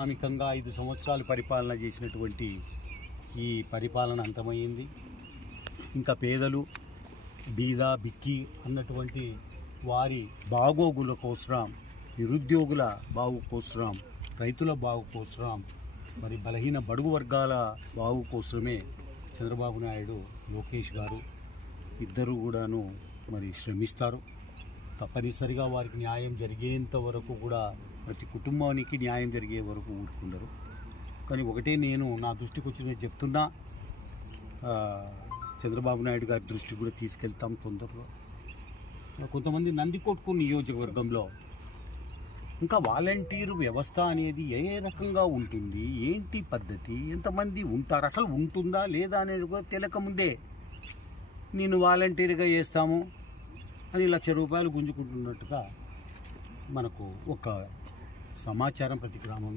ప్రాథమికంగా 5 సంవత్సరాలు పరిపాలన చేసినటువంటి ఈ పరిపాలన అంతమైంది. ఇంకా పేదలు బీద బిక్కి అన్నటువంటి వారి బాగోగుల కోసరం, నిరుద్యోగుల బాగు కోసరం, రైతుల బాగు కోసరం, మరి బలహీన బడుగు వర్గాల బాగు కోసమే చంద్రబాబు నాయుడు, లోకేష్ గారు ఇద్దరు కూడాను మరి శ్రమిస్తారు. తప్పనిసరిగా వారికి న్యాయం జరిగేంత వరకు కూడా, ప్రతి కుటుంబానికి న్యాయం జరిగే వరకు ఊరుకుండరు. కానీ ఒకటే నేను నా దృష్టికి వచ్చినది చెప్తున్నా, చంద్రబాబు నాయుడు గారి దృష్టికి కూడా తీసుకెళ్తాం తొందరలో. కొంతమంది నందికొట్కు నియోజకవర్గంలో ఇంకా వాలంటీర్ వ్యవస్థ అనేది ఏ రకంగా ఉంటుంది, ఏంటి పద్ధతి, ఎంతమంది ఉంటారు, అసలు ఉంటుందా లేదా అనేది కూడా తెలియకముందే నేను వాలంటీర్గా చేస్తాము అని ₹1,00,000 గుంజుకుంటున్నట్టుగా మనకు ఒక సమాచారం ప్రతి గ్రామం